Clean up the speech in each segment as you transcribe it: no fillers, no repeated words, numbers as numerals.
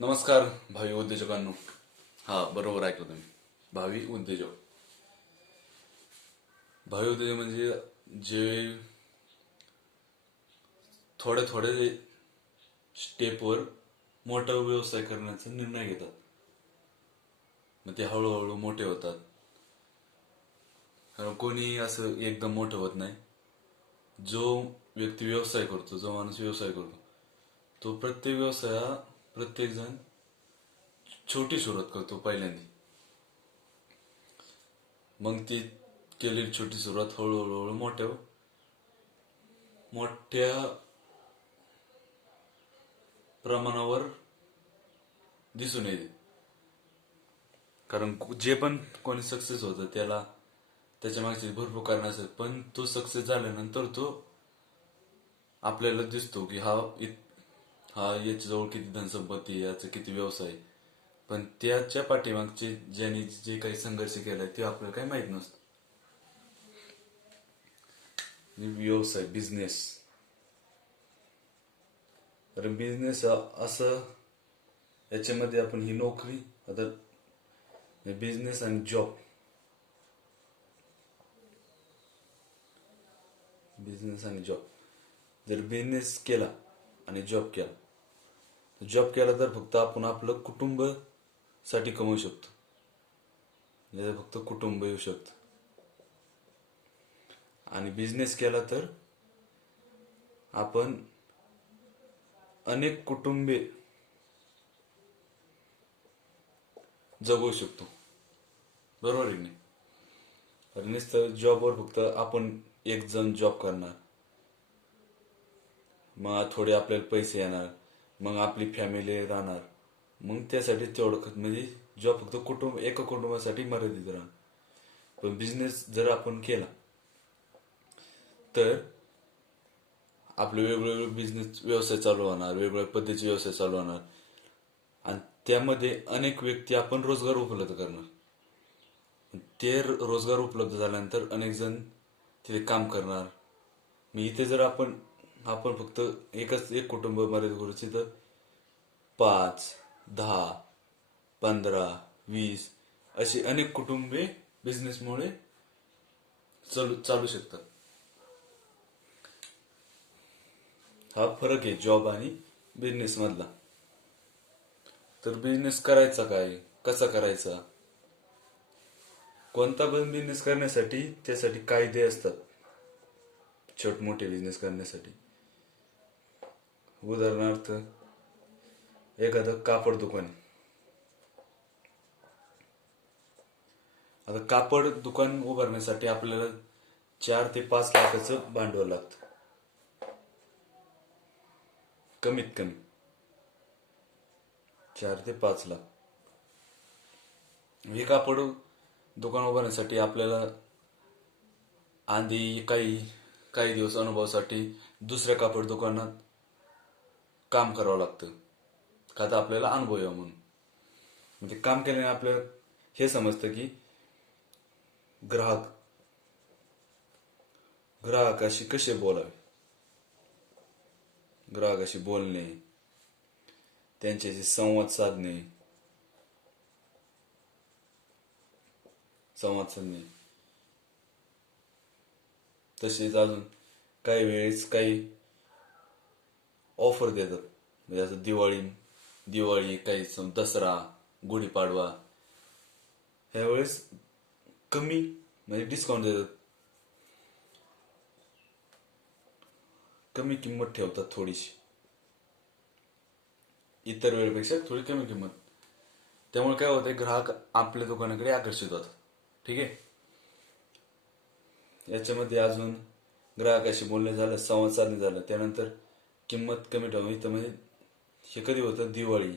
नमस्कार भावी उद्योजकांनो. हा, बरोबर ऐकलं तुम्ही. भावी उद्योजक. भावी उद्योजक म्हणजे जे थोड्या थोड्या स्टेपवर मोठा व्यवसाय करण्याचा निर्णय घेतात. मग ते हळूहळू मोठे होतात. कारण कोणी असं एकदम मोठं होत नाही. जो व्यक्ती व्यवसाय करतो, जो माणूस व्यवसाय करतो, तो प्रत्येक जण छोटी सुरुवात करतो पहिल्यांदा. मग ती केलेली छोटी सुरुवात हळूहळू मोठ्या मोठ्या प्रमाणावर दिसून येते. कारण जे पण कोणी सक्सेस होतं त्याला त्याच्या मागचे भरपूर कारण असतात, पण तो सक्सेस झाल्यानंतर तो आपल्याला दिसतो की हा याच्याजवळ किती धनसंपत्ती आहे, याचा किती व्यवसाय आहे. पण त्याच्या पाठीमागचे ज्यांनी जे काही संघर्ष केलाय ते आपल्याला काही माहीत नसतं. व्यवसाय, बिझनेस. कारण बिझनेस असं याच्यामध्ये आपण ही नोकरी, आता बिझनेस आणि जॉब. बिझनेस आणि जॉब. जर बिझनेस केला आणि जॉब केला तर फक्त आपण आपलं कुटुंब साठी कमवू शकतो. फक्त कुटुंब येऊ शकतं. आणि बिझनेस केला तर आपण अनेक कुटुंबे जगवू शकतो. बरोबर आहे की नाही? कारण नुसतं जॉबवर फक्त आपण एक जण जॉब करणार, मग थोडे आपल्याला पैसे येणार, मग आपली फॅमिली राहणार, मग त्यासाठी तेवढं म्हणजे जॉब फक्त एका कुटुंबासाठी मर्यादित राहणार. पण बिझनेस जर आपण केला तर आपले वेगवेगळे बिझनेस व्यवसाय चालू होणार, वेगवेगळ्या पद्धतीचे व्यवसाय चालू होणार आणि त्यामध्ये अनेक व्यक्ती आपण रोजगार उपलब्ध करणार. ते रोजगार उपलब्ध झाल्यानंतर अनेक जण तिथे काम करणार. मी इथे जर आपण आपण फक्त एक कुटुंब मर्यादित करू, तिथं 5, 10, 15, 20 अशी अनेक कुटुंबे बिझनेसमुळे चालू शकतात. हा फरक आहे जॉब आणि बिझनेस मधला. तर बिझनेस करायचा काय, कसा करायचा, कोणता पण बिझनेस करण्यासाठी त्यासाठी कायदे असतात. छोट मोठे बिझनेस करण्यासाठी उदाहरणार्थ एखादं कापड दुकान. आता कापड दुकान उभारण्यासाठी आपल्याला 4 ते 5 लाखाचं भांडवल लागतं, कमीत कमी 4 ते 5 लाख. हे कापड दुकान उभारण्यासाठी आपल्याला आधी काही दिवस अनुभवासाठी दुसऱ्या कापड दुकानात काम करावं लागतं, का तर आपल्याला अनुभव यावा म्हणून. म्हणजे काम केल्याने आपल्याला हे समजतं की ग्राहकाशी कसे बोलावे, ग्राहकाशी बोलणे, त्यांच्याशी संवाद साधणे. तसेच अजून काही वेळेस काही ऑफर देतात. म्हणजे असं दिवाळी काही दसरा, गुढीपाडवा ह्यावेळेस कमी म्हणजे डिस्काउंट देतात, कमी किंमत ठेवतात थोडीशी, इतर वेळेपेक्षा थोडी कमी किंमत. त्यामुळे काय होतंय, ग्राहक आपल्या दुकानाकडे आकर्षित होतात. ठीक आहे. याच्यामध्ये अजून ग्राहकाशी बोलणे झालं, संवाद साधणे झालं, त्यानंतर किंमत कमी ठेवून इथं म्हणजे हे कधी होतं, दिवाळी,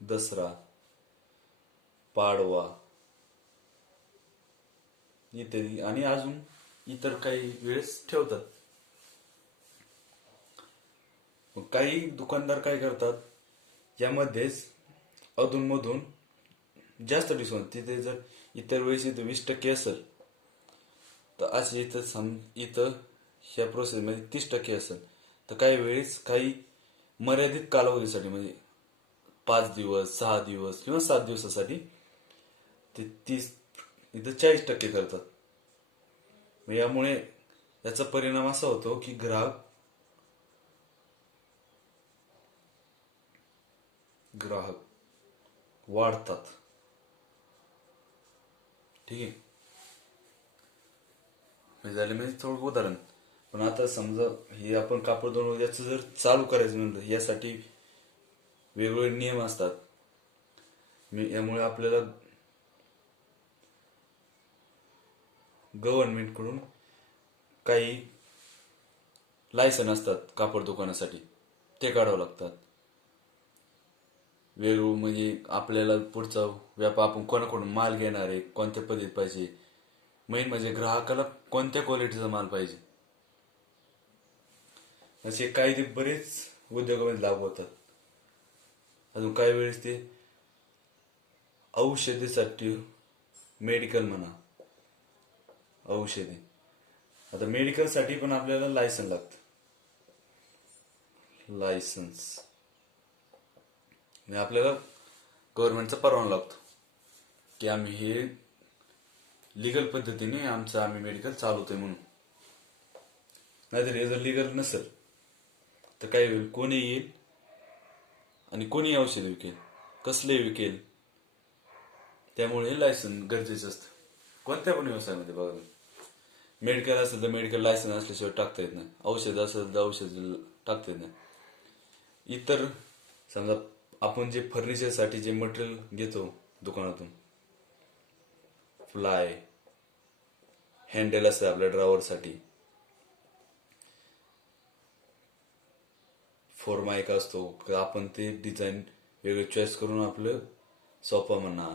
दसरा, पाडवा इत्यादी आणि अजून इतर काही वेळेस ठेवतात. मग काही दुकानदार काय करतात, यामध्येच अधूनमधून जास्त डिस्काउंट, तिथे जर इतर वेळेस इथं 20% असेल तर असे इथं ह्या प्रोसेसमध्ये 30% असेल तर काही वेळेस काही मर्यादित कालावधीसाठी म्हणजे 5 दिवस, 6 दिवस किंवा 7 दिवसासाठी ते 40% करतात. यामुळे याचा परिणाम असा होतो की ग्राहक वाढतात. ठीक आहे. झाले म्हणजे थोडं उदाहरण. पण आता समजा हे आपण कापड बनवून याचं जर चालू करायचं म्हणलं, यासाठी वेगवेगळे नियम असतात. यामुळे आपल्याला गव्हर्नमेंटकडून काही लायसन असतात कापड दुकानासाठी, ते काढावं लागतात. वेगवेगळं म्हणजे आपल्याला पुढचा व्यापार, आपण कोणाकडून माल घेणार आहे, कोणत्या पद्धतीत पाहिजे, मेन म्हणजे ग्राहकाला कोणत्या क्वालिटीचा माल पाहिजे, असे कायदे बरेच उद्योगामध्ये लागू होतात. अजून काही वेळेस ते औषधीसाठी, मेडिकल म्हणा, औषधी. आता मेडिकलसाठी पण आपल्याला लायसन लागतं. लायसन्स म्हणजे आपल्याला गव्हर्नमेंटचा परवाना लागतो की आम्ही हे लिगल पद्धतीने आम्ही मेडिकल चालवतोय म्हणून. नाहीतर हे जर लिगल नसेल तर काय होईल, कोणी येईल आणि कोणी औषध विकेल, कसले विकेल. त्यामुळे लायसन गरजेचं असतं कोणत्या पण व्यवसायामध्ये. बघा, मेडिकल असेल तर मेडिकल लायसन असल्याशिवाय टाकता येत नाही, औषध असेल तर औषध टाकता येत नाही. इतर समजा आपण जे फर्निचरसाठी जे मटेरियल घेतो दुकानातून, फ्लाय, हँडल असतं आपल्या ड्रावरसाठी, फोरमाइक असतो, आपण ते डिझाईन वेगळे चॉईस करून आपलं सोफा म्हणा,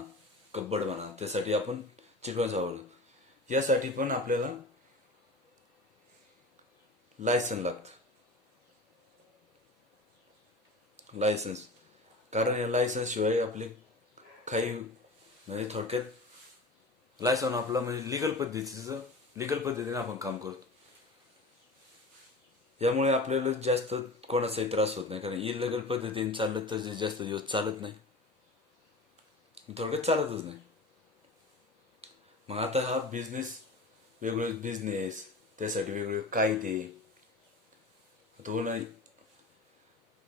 कब्बड म्हणा, त्यासाठी आपण चिकटवायचं आवडतं. यासाठी पण आपल्याला लायसन लागतं. लायसन्स, कारण या लायसन्स शिवाय आपले काही म्हणजे थोडक्यात लायसन आपला म्हणजे लिगल पद्धतीने आपण काम करतो. यामुळे आपल्याला जास्त कोणाचाही त्रास होत नाही, कारण इलिगल पद्धतीने चाललं तर जास्त दिवस चालत नाही, थोडक्यात चालतच नाही. मग आता हा वेगवेगळे बिझनेस, त्यासाठी वेगवेगळे कायदे.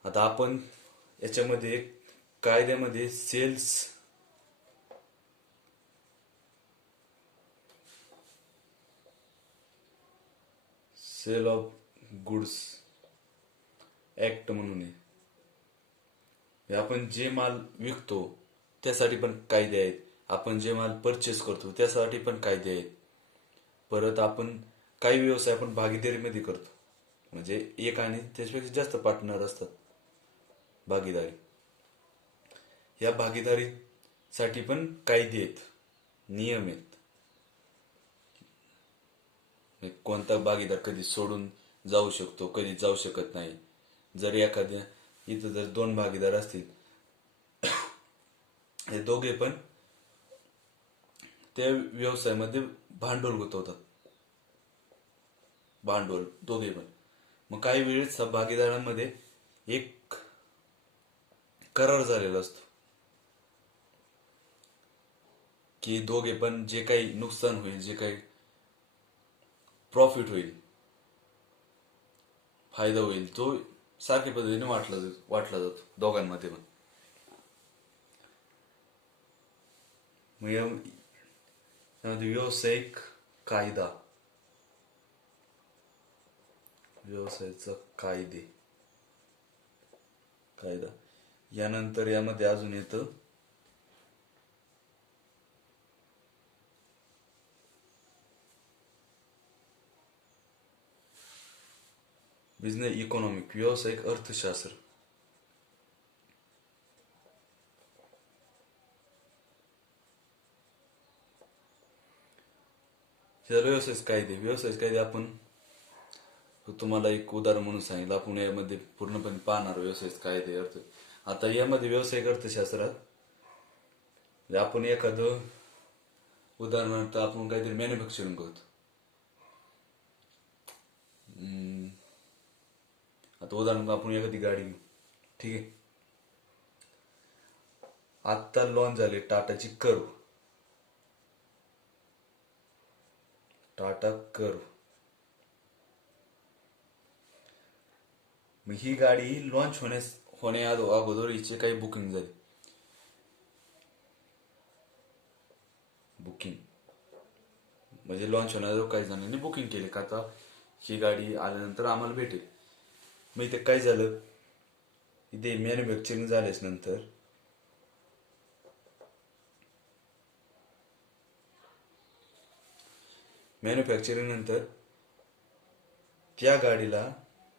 आता आपण याच्यामध्ये कायद्यामध्ये सेल ऑफ गुड्स ऍक्ट म्हणून आहे. आपण जे माल विकतो त्यासाठी पण कायदे आहेत, आपण जे माल परचेस करतो त्यासाठी पण कायदे आहेत. परत आपण काही व्यवसाय आपण भागीदारीमध्ये करतो, म्हणजे एक आणि त्याच्यापेक्षा जास्त पार्टनर असतात, भागीदारी. या भागीदारीसाठी पण कायदे आहेत, नियम आहेत. कोणता भागीदार कधी सोडून जाऊ शकतो, कधी जाऊ शकत नाही. जर एखाद्या इथं जर 2 भागीदार असतील, हे दोघे पण त्या व्यवसायामध्ये भांडवल गुंतवतात, भांडवल दोघे पण. मग काही वेळेस भागीदारांमध्ये एक करार झालेला असतो की दोघे पण जे काही नुकसान होईल, जे काही प्रॉफिट होईल, फायदा होईल, तो सारख्या पद्धतीने वाटला जातो दोघांमध्ये पण. मग यामध्ये व्यावसायिक कायदा, व्यवसायाचा कायदा. यानंतर यामध्ये अजून येतं बिझनेस इकॉनॉमिक, व्यावसायिक अर्थशास्त्र. व्यवसाय कायदे आपण तुम्हाला एक उदाहरण म्हणून सांगितलं. आपण यामध्ये पूर्णपणे पाहणार व्यवसाय कायदे अर्थ. आता यामध्ये व्यावसायिक अर्थशास्त्रात आपण एखादं उदाहरणार्थ आपण काहीतरी मॅन्युफॅक्चरिंग करतो. आता उदाहरण आपण एखादी गाडी घेऊ, ठीक आहे. आत्ता लॉन्च झाली टाटाची कर्व. टाटा कर्व. मग ही गाडी लॉन्च होण्या अगोदर हिची काही बुकिंग झाली. बुकिंग म्हणजे लॉन्च होण्याजवळ काही जणांनी बुकिंग केले का आता ही गाडी आल्यानंतर आम्हाला भेटेल. मग इथे काय झालं, इथे मॅन्युफॅक्चरिंग झाल्याच नंतर त्या गाडीला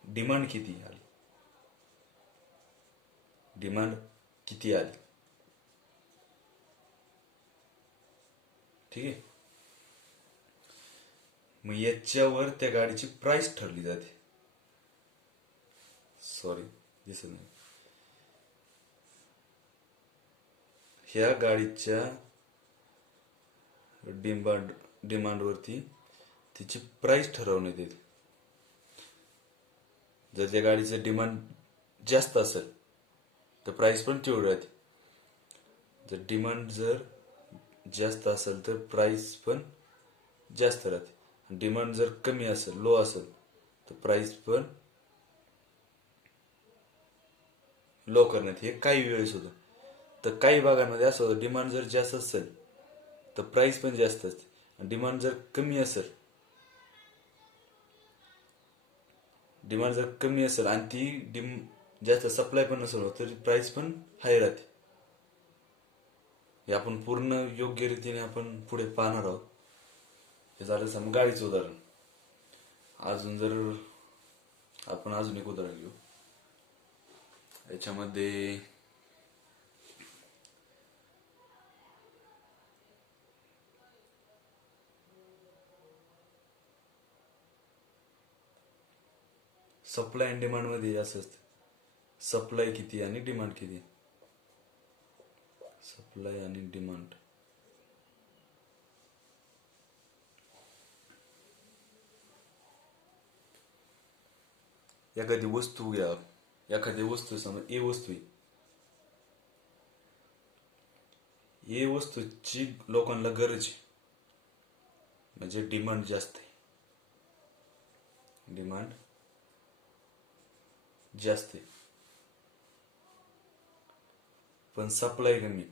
डिमांड किती आली, ठीक आहे. मग याच्यावर त्या गाडीची प्राइस ठरली जाते. सॉरी, दिसत नाही. ह्या गाडीच्या डिमांडवरती तिची प्राइस ठरवण्यात येते. जर त्या गाडीचं डिमांड जास्त असेल तर प्राइस पण तेवढी राहते. जर डिमांड जास्त असेल तर प्राइस पण जास्त राहते. डिमांड जर कमी असेल, लो असेल, तर प्राइस पण लो करण्यात हे काही वेळेस होतं. तर काही भागांमध्ये असं होतं, डिमांड जर जास्त असेल तर प्राइस पण जास्त असते. डिमांड जर कमी असेल आणि ती जास्त सप्लाय पण नसेल तर प्राइस पण हाय राहते. हे आपण पूर्ण योग्य रीतीने आपण पुढे पाहणार आहोत. हे झालं समजा गाडीचं उदाहरण. अजून एक उदाहरण घेऊ. याच्यामध्ये सप्लाय आणि डिमांड मध्ये असं असतं, सप्लाय किती आणि डिमांड किती. सप्लाय आणि डिमांड. एखादी वस्तू घ्या, एखादी वस्तू समज ए वस्तू आहे. ए वस्तूची लोकांना गरज आहे म्हणजे डिमांड जास्त आहे. पण सप्लाय कमी.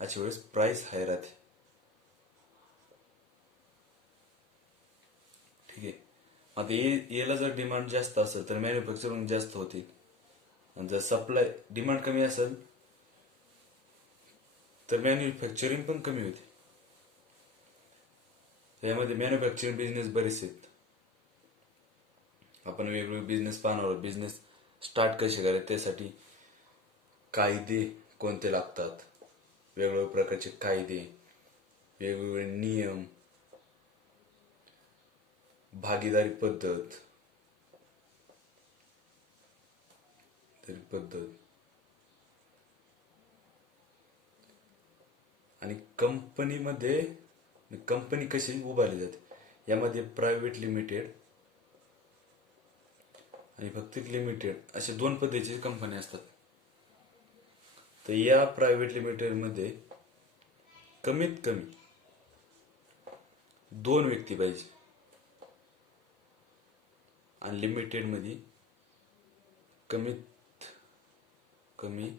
अशा वेळेस प्राइस हाय राहते. ठीक आहे. आता याला जर डिमांड जास्त असेल तर मॅन्युफॅक्चरिंग जास्त होते. आणि जर डिमांड कमी असेल तर मॅन्युफॅक्चरिंग पण कमी होते. यामध्ये मॅन्युफॅक्चरिंग बिझनेस बरेच आहेत. आपण वेगवेगळे बिझनेस पाहणार आहोत. बिझनेस स्टार्ट कसे करायचे त्यासाठी कायदे कोणते लागतात, वेगवेगळ्या प्रकारचे कायदे, वेगवेगळे नियम, भागीदारी पद्धत आणि कंपनी कशी उभारली जाते. यामध्ये प्रायव्हेट लिमिटेड आणि फक्त लिमिटेड अशा दोन पद्धतीचे कंपनी असतात. तर या प्रायव्हेट लिमिटेड मध्ये कमीत कमी 2 व्यक्ती पाहिजे आणि लिमिटेड मध्ये कमीत कमी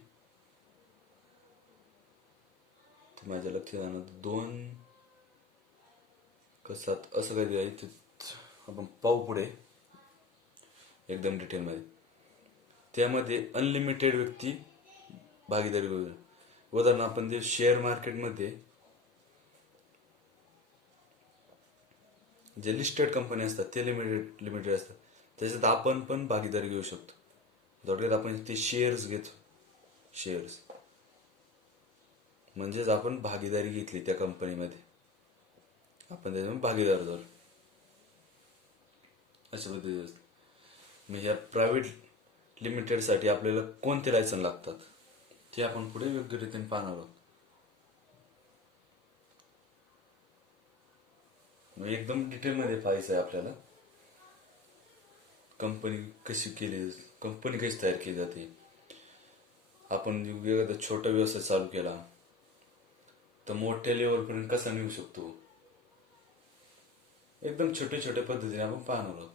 माझ्या लक्षात जाणार 2 कसं असं काही आहे. आपण पाहू पुढे एकदम डिटेलमध्ये. त्यामध्ये अनलिमिटेड व्यक्ती भागीदारी करू. उदाहरण आपण जे शेअर मार्केटमध्ये जे लिस्टेड कंपनी असतात ते लिमिटेड असतात. त्याच्यात आपण पण भागीदारी घेऊ शकतो. थोडक्यात आपण ते शेअर्स घेतो. शेअर्स म्हणजेच आपण भागीदारी घेतली त्या कंपनीमध्ये, आपण त्याच्यामध्ये भागीदार झालो. अशा पद्धतीने असतं. मग ह्या प्रायव्हेट लिमिटेडसाठी आपल्याला कोणते लायसन लागतात ते आपण पुढे योग्य रीतीने पाहणार आहोत. मग एकदम डिटेलमध्ये पाहायचं आहे आपल्याला. कंपनी कशी केली, कंपनी कशी तयार केली जाते. आपण एखादा छोटा व्यवसाय चालू केला तर मोठ्या लेवलपर्यंत कसा नेऊ शकतो, एकदम छोट्या छोट्या पद्धतीने आपण पाहणार आहोत.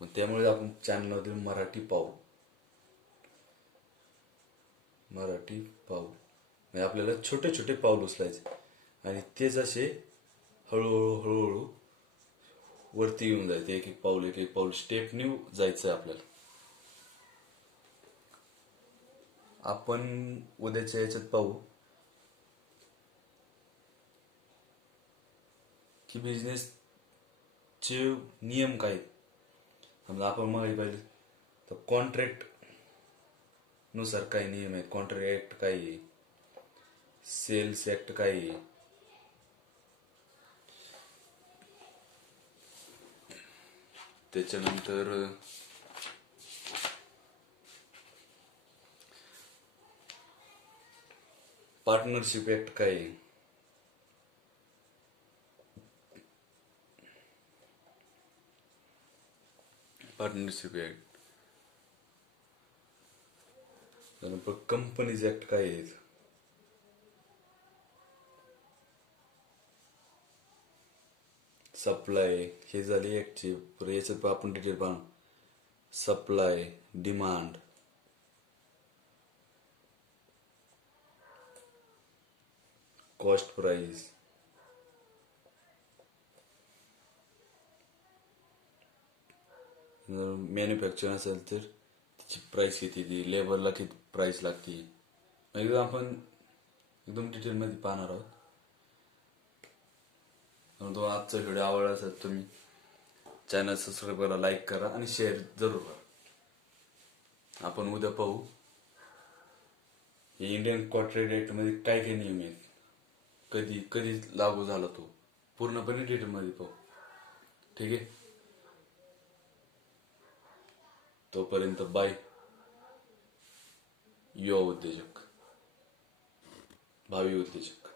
मग त्यामुळे आपण चॅनलमध्ये मराठी पाऊल म्हणजे आपल्याला छोटे छोटे पाऊल उचलायचे आणि तेच असे हळूहळू हळूहळू वरती येऊन जायचे. एक एक पाऊल स्टेप न्यू जायचं आपल्याला. आपण उद्याच्या याच्यात पाहू की बिझनेसचे नियम काय. समजा आपण मागे पाहिले तर कॉन्ट्रॅक्ट नुसार काही नियम आहेत. कॉन्ट्रॅक्ट ऍक्ट काय आहे, सेल्स ऍक्ट काय आहे, त्याच्यानंतर पार्टनरशिप ऍक्ट काय आहे, पार्टनरशिप ऍक्ट, त्यानंतर कंपनीज ऍक्ट काय आहेत, सप्लाय हे झाले ऍक्टचे. याच्यात आपण डिटेल पाहू. Supply, demand, cost price, manufacture असेल तर त्याची प्राइस किती, ती लेबरला किती प्राइस लागते, एकदम आपण एकदम डिटेलमध्ये पाहणार आहोत. तो आजचा व्हिडिओ आवडला असेल तुम्ही चॅनल सबस्क्राईब करा, लाईक करा आणि शेअर जरूर करा. आपण उद्या पाहू इंडियन कॉन्ट्रॅक्ट ऍक्ट मध्ये काय काय नियम आहेत, कधी कधी लागू झाला तो, पूर्णपणे डिटेलमध्ये पाहू. ठीक आहे, तोपर्यंत बाय. युवा उद्योजक, भावी उद्योजक.